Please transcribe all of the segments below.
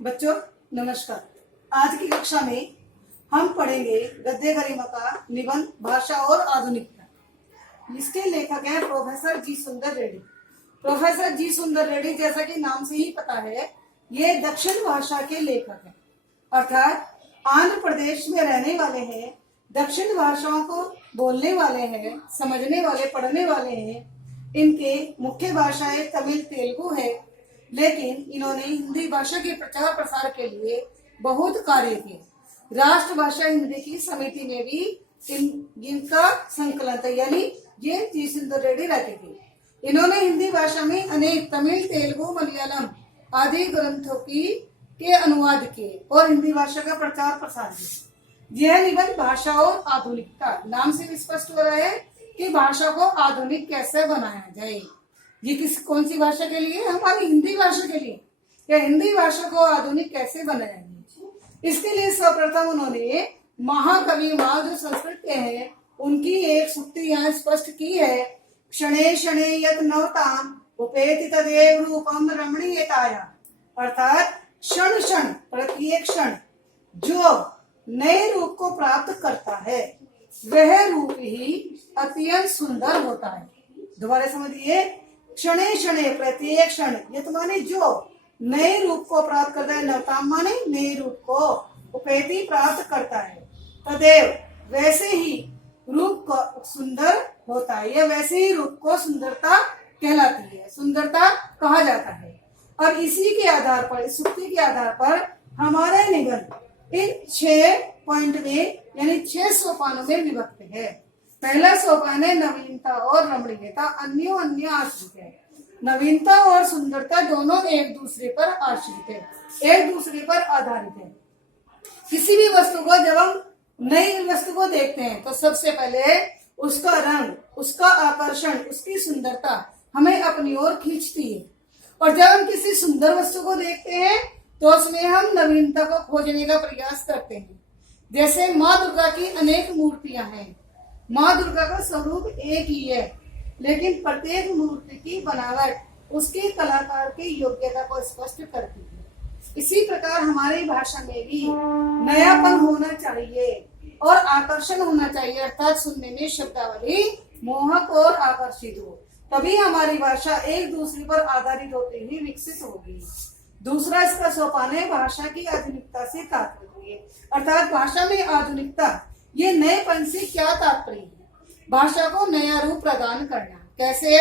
बच्चों नमस्कार। आज की कक्षा में हम पढ़ेंगे गद्य गरिमा का निबंध भाषा और आधुनिकता। इसके लेखक हैं प्रोफेसर जी सुंदर रेड्डी। प्रोफेसर जी सुंदर रेड्डी जैसा कि नाम से ही पता है, ये दक्षिण भाषा के लेखक हैं, अर्थात आंध्र प्रदेश में रहने वाले हैं, दक्षिण भाषाओं को बोलने वाले हैं, समझने वाले, पढ़ने वाले हैं। इनके मुख्य भाषाएं तमिल, तेलुगु है, लेकिन इन्होंने हिंदी भाषा के प्रचार प्रसार के लिए बहुत कार्य किए। राष्ट्रभाषा हिंदी की समिति में भी इनका संकलन था, यानी ये जी सुंदर रेड्डी रहते थे। इन्होंने हिंदी भाषा में अनेक तमिल, तेलुगु, मलयालम आदि ग्रंथों के अनुवाद किए और हिंदी भाषा का प्रचार प्रसार किया। यह निबंध भाषा और आधुनिकता, नाम से स्पष्ट हो रहा है कि भाषा को आधुनिक कैसे बनाया जाए। ये कौन सी भाषा के लिए? हमारी हिंदी भाषा के लिए। या हिंदी भाषा को आधुनिक कैसे बनाया जाए, इसके लिए सर्वप्रथम उन्होंने महाकवि माँ जो संस्कृत के हैं उनकी एक सूक्ति यहाँ स्पष्ट की है। क्षणे क्षणे यत् नवताम उपेति तदेव रूपम रमणीयताया, अर्थात क्षण क्षण, प्रत्येक क्षण जो नए रूप को प्राप्त करता है वह रूप ही अत्यंत सुंदर होता है। दोबारा समझिए, क्षणे क्षणे, प्रत्येक क्षण, ये तो माने जो नए रूप को प्राप्त करता है, नवताम माने नए रूप को, उपेति प्राप्त करता है, तदेव वैसे ही रूप को सुंदर होता है, या वैसे ही रूप को सुंदरता कहलाती है, सुंदरता कहा जाता है। और इसी के आधार पर, इस सूक्ति के आधार पर हमारा निबंध इन 6 पॉइंट में यानी 6 सोपानों में विभक्त है। पहला सोपान है नवीनता और रमणीयता, अन्यो अन्य आश्रित है। नवीनता और सुंदरता दोनों एक दूसरे पर आश्रित है, एक दूसरे पर आधारित है। किसी भी वस्तु को जब हम नई वस्तु को देखते हैं तो सबसे पहले उसका रंग, उसका आकर्षण, उसकी सुंदरता हमें अपनी ओर खींचती है। और जब हम किसी सुंदर वस्तु को देखते हैं तो उसमें हम नवीनता को खोजने का प्रयास करते हैं। जैसे माँ दुर्गा की अनेक मूर्तियां हैं। माँ दुर्गा का स्वरूप एक ही है, लेकिन प्रत्येक मूर्ति की बनावट उसके कलाकार की योग्यता को स्पष्ट करती है। इसी प्रकार हमारी भाषा में भी नयापन होना चाहिए और आकर्षण होना चाहिए, अर्थात सुनने में शब्दावली मोहक और आकर्षित हो, तभी हमारी भाषा एक दूसरे पर आधारित होते ही विकसित होगी। दूसरा इसका सोपान है भाषा की आधुनिकता से तात्पर्य, अर्थात भाषा में आधुनिकता, ये नएपन से क्या तात्पर्य है? भाषा को नया रूप प्रदान करना। कैसे?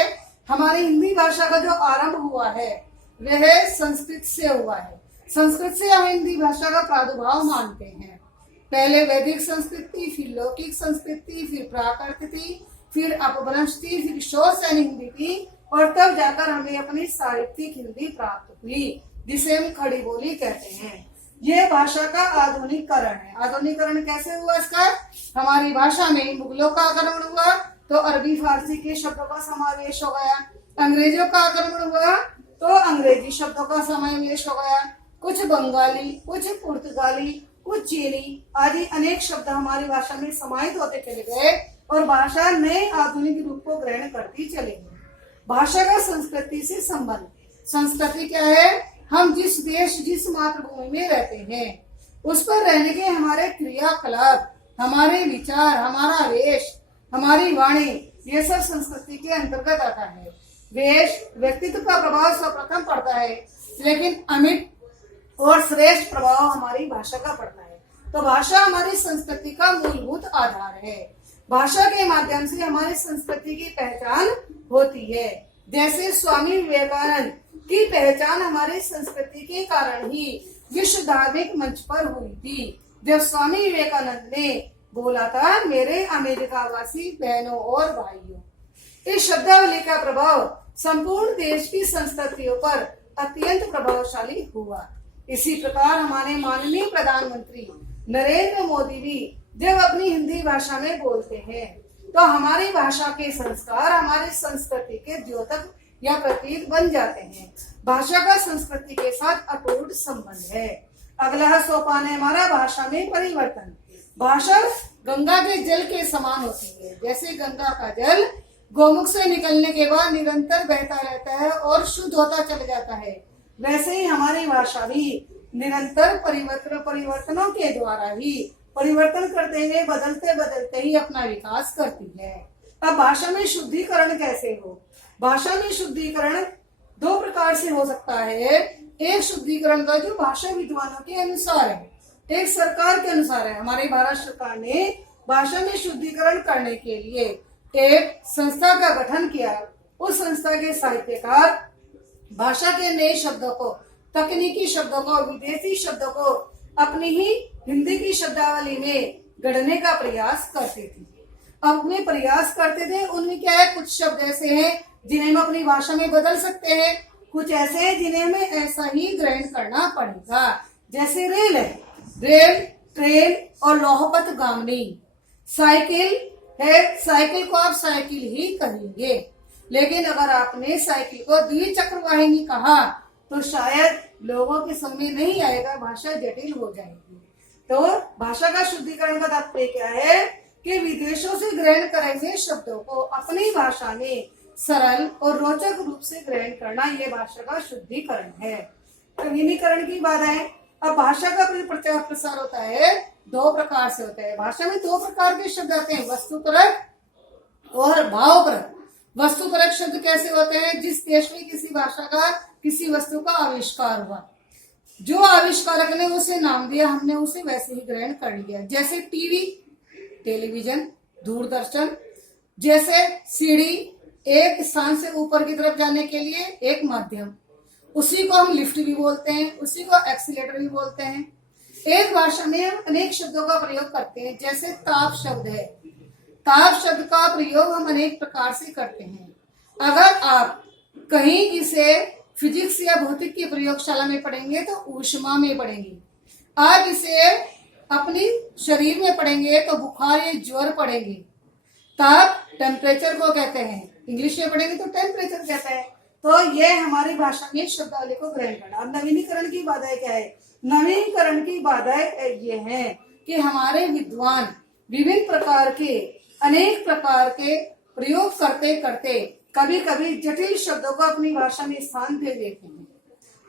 हमारी हिंदी भाषा का जो आरंभ हुआ है वह संस्कृत से हुआ है। संस्कृत से हम हिंदी भाषा का प्रादुर्भाव मानते हैं। पहले वैदिक संस्कृति, फिर लौकिक संस्कृति, फिर प्राकृत थी, फिर अपभ्रंश थी, फिर शोध सैनिक हिंदी थी, और तब जाकर हमें अपनी साहित्यिक हिंदी प्राप्त हुई, जिसे हम खड़ी बोली कहते हैं। ये भाषा का आधुनिकीकरण है। आधुनिकीकरण कैसे हुआ इसका? हमारी भाषा में मुगलों का आक्रमण हुआ तो अरबी फारसी के शब्दों का समावेश हो गया, अंग्रेजों का आक्रमण हुआ तो अंग्रेजी शब्दों का समावेश हो गया, कुछ बंगाली, कुछ पुर्तगाली, कुछ चीनी आदि अनेक शब्द हमारी भाषा में समाहित होते चले गए और भाषा नए आधुनिक रूप को ग्रहण करती चली गई। भाषा का संस्कृति से संबंध। संस्कृति क्या है? हम जिस देश, जिस मातृभूमि में रहते हैं उस पर रहने के हमारे क्रियाकलाप, हमारे विचार, हमारा वेश, हमारी वाणी, ये सब संस्कृति के अंतर्गत आता है। वेश, व्यक्तित्व का प्रभाव सर्वप्रथम पड़ता है, लेकिन अमिट और श्रेष्ठ प्रभाव हमारी भाषा का पड़ता है। तो भाषा हमारी संस्कृति का मूलभूत आधार है। भाषा के माध्यम से हमारी संस्कृति की पहचान होती है। जैसे स्वामी विवेकानंद की पहचान हमारी संस्कृति के कारण ही विश्व धार्मिक मंच पर हुई थी, जब स्वामी विवेकानंद ने बोला था, मेरे अमेरिकावासी बहनों और भाइयों। इस शब्दावली का प्रभाव संपूर्ण देश की संस्कृतियों पर अत्यंत प्रभावशाली हुआ। इसी प्रकार हमारे माननीय प्रधानमंत्री नरेंद्र मोदी भी जब अपनी हिंदी भाषा में बोलते हैं तो हमारी भाषा के संस्कार हमारी संस्कृति के द्योतक या प्रतीक बन जाते हैं। भाषा का संस्कृति के साथ अटूट संबंध है। अगला सोपान है हमारा भाषा में परिवर्तन। भाषा गंगा के जल के समान होती है। जैसे गंगा का जल गोमुख से निकलने के बाद निरंतर बहता रहता है और शुद्ध होता चला जाता है, वैसे ही हमारी भाषा भी निरंतर परिवर्तनों के द्वारा ही परिवर्तन करते हुए बदलते बदलते ही अपना विकास करती है। अब भाषा में शुद्धिकरण कैसे हो? भाषा में शुद्धिकरण दो प्रकार से हो सकता है। एक शुद्धिकरण का जो भाषा विद्वानों के अनुसार है, एक सरकार के अनुसार है। हमारी भारत सरकार ने भाषा में शुद्धिकरण करने के लिए एक संस्था का गठन किया। उस संस्था के साहित्यकार भाषा के नए शब्दों को, तकनीकी शब्दों को, विदेशी शब्दों को अपनी ही हिंदी की शब्दावली में गढ़ने का प्रयास करते थे। अपने प्रयास करते थे, उनमें क्या है, कुछ शब्द ऐसे हैं जिन्हें हम अपनी भाषा में बदल सकते हैं, कुछ ऐसे हैं जिन्हें हमें ऐसा ही ग्रहण करना पड़ेगा। जैसे रेल है, रेल, ट्रेन और लौहपथ गामनी। साइकिल है, साइकिल को आप साइकिल ही कहेंगे, लेकिन अगर आपने साइकिल को द्विचक्र वाहिनी कहा तो शायद लोगों के समझ में नहीं आएगा, भाषा जटिल हो जाएगी। तो भाषा का शुद्धिकरण का तात्पर्य क्या है कि विदेशों से ग्रहण करे हुए शब्दों को अपनी भाषा में सरल और रोचक रूप से ग्रहण करना, ये भाषा का शुद्धिकरण है। नवीनीकरण की बात है। अब भाषा का प्रचार प्रसार होता है दो प्रकार से होता है। भाषा में दो प्रकार के शब्द आते हैं, वस्तुपरक और भावपरक। वस्तुपरक शब्द कैसे होते हैं? जिस देश में किसी भाषा का, किसी वस्तु का आविष्कार हुआ, जो आविष्कारक ने उसे नाम दिया, हमने उसे वैसे ही ग्रहण कर लिया। जैसे टीवी, टेलीविजन, दूरदर्शन। जैसे सीढ़ी, एक स्थान से ऊपर की तरफ जाने के लिए एक माध्यम, उसी को हम लिफ्ट भी बोलते हैं, उसी को एक्सीलेटर भी बोलते हैं। एक भाषा में हम अनेक शब्दों का प्रयोग करते हैं। जैसे ताप शब्द है, ताप शब्द का प्रयोग हम अनेक प्रकार से करते हैं। अगर आप कहीं इसे फिजिक्स या भौतिक की प्रयोगशाला में पढ़ेंगे तो ऊष्मा में पढ़ेंगे। आप इसे अपनी शरीर में पढ़ेंगे तो बुखार या ज्वर पढ़ेंगे। ताप टेम्परेचर को कहते हैं, इंग्लिश में पढ़ेंगे तो टेम्परेचर कहते हैं। तो ये हमारी भाषा में शब्दावली को ग्रहण करना। अब नवीनीकरण की बाधाएं क्या है? नवीनीकरण की बाधाएं ये है कि हमारे विद्वान विभिन्न प्रकार के, अनेक प्रकार के प्रयोग करते करते कभी कभी जटिल शब्दों को अपनी भाषा में स्थान दे देते हैं।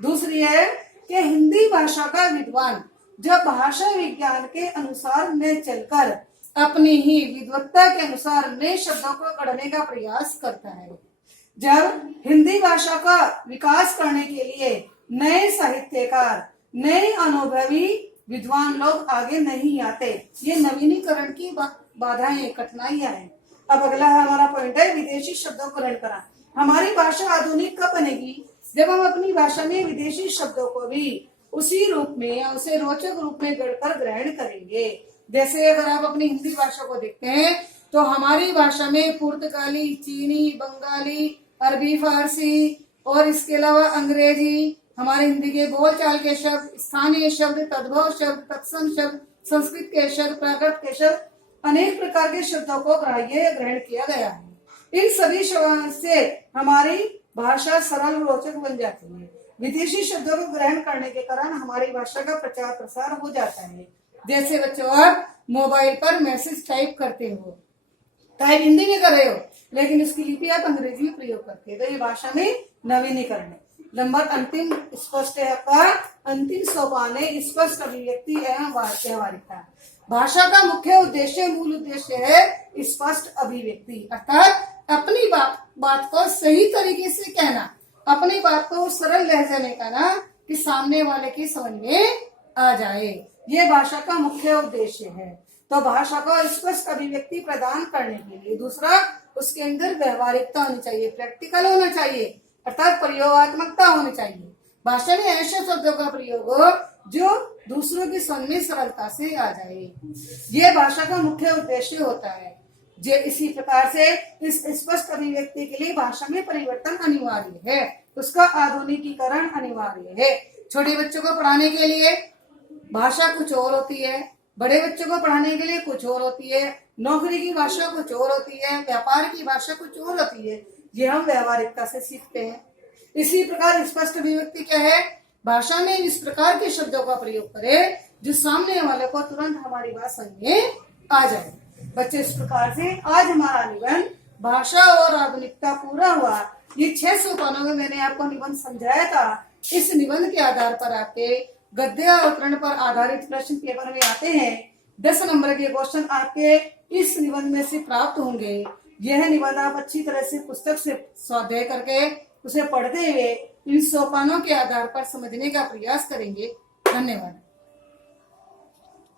दूसरी है कि हिंदी भाषा का विद्वान जब भाषा विज्ञान के अनुसार न चलकर अपनी ही विद्वत्ता के अनुसार नए शब्दों को गढ़ने का प्रयास करता है। जब हिंदी भाषा का विकास करने के लिए नए साहित्यकार, नए अनुभवी विद्वान लोग आगे नहीं आते, ये नवीनीकरण की बाधाएं, कठिनाइयां हैं। अब अगला हमारा पॉइंट है विदेशी शब्दों को ग्रहण करना। हमारी भाषा आधुनिक कब बनेगी? जब हम अपनी भाषा में विदेशी शब्दों को भी उसी रूप में या उसे रोचक रूप में गढ़कर ग्रहण करेंगे। जैसे अगर आप अपनी हिंदी भाषा को देखते हैं तो हमारी भाषा में पुर्तगाली, चीनी, बंगाली, अरबी, फारसी और इसके अलावा अंग्रेजी, हमारे हिंदी के बोलचाल के शब्द, स्थानीय शब्द, तद्भव शब्द, तत्सम शब्द, संस्कृत के शब्द, प्राकृत के शब्द, अनेक प्रकार के शब्दों को ग्रहण किया गया है। इन सभी शब्दों से हमारी भाषा सरल रोचक बन जाती है। विदेशी शब्दों को ग्रहण करने के कारण हमारी भाषा का प्रचार प्रसार हो जाता है। जैसे बच्चों, आप मोबाइल पर मैसेज टाइप करते हो, टाइप हिंदी में कर रहे हो, लेकिन उसकी लिपि आप अंग्रेजी में प्रयोग करते हो, तो ये भाषा में नवीनीकरण है। नंबर अंतिम स्पष्ट है आपका, अंतिम सोपान है स्पष्ट अभिव्यक्ति एवं व्यावहारिकता। भाषा का मुख्य उद्देश्य, मूल उद्देश्य है स्पष्ट अभिव्यक्ति, अर्थात अपनी बात को सही तरीके से कहना, अपनी बात को सरल लहजे में कहना कि सामने वाले की समझ में आ जाए, ये भाषा का मुख्य उद्देश्य है। तो भाषा को स्पष्ट अभिव्यक्ति प्रदान करने के लिए दूसरा, उसके अंदर व्यवहारिकता होनी चाहिए, प्रैक्टिकल होना चाहिए, अर्थात प्रयोगात्मकता होनी चाहिए। भाषा में ऐसे शब्दों का प्रयोग हो जो दूसरों की समझ में सरलता से आ जाए, ये भाषा का मुख्य उद्देश्य होता है। जे इसी प्रकार से इस स्पष्ट अभिव्यक्ति के लिए भाषा में परिवर्तन अनिवार्य है, उसका आधुनिकीकरण अनिवार्य है। छोटे बच्चों को पढ़ाने के लिए भाषा कुछ और होती है, बड़े बच्चों को पढ़ाने के लिए कुछ और होती है, नौकरी की भाषा कुछ और होती है, व्यापार की भाषा कुछ और होती है, ये हम व्यवहारिकता से सीखते हैं। इसी प्रकार स्पष्ट अभिव्यक्ति क्या है? भाषा में इस प्रकार के शब्दों का प्रयोग करें जो सामने वाले को तुरंत हमारी बात समझ में आ जाए। बच्चे, इस प्रकार से आज हमारा निबंध भाषा और आधुनिकता पूरा हुआ। ये 6 सोपानों में मैंने आपको निबंध समझाया था। इस निबंध के आधार पर आपके गद्य अवतरण पर आधारित प्रश्न पेपर में आते हैं। 10 नंबर के क्वेश्चन आपके इस निबंध में से प्राप्त होंगे। यह निबंध आप अच्छी तरह से पुस्तक से स्वाध्याय करके उसे पढ़ते हुए इन सोपानों के आधार पर समझने का प्रयास करेंगे। धन्यवाद।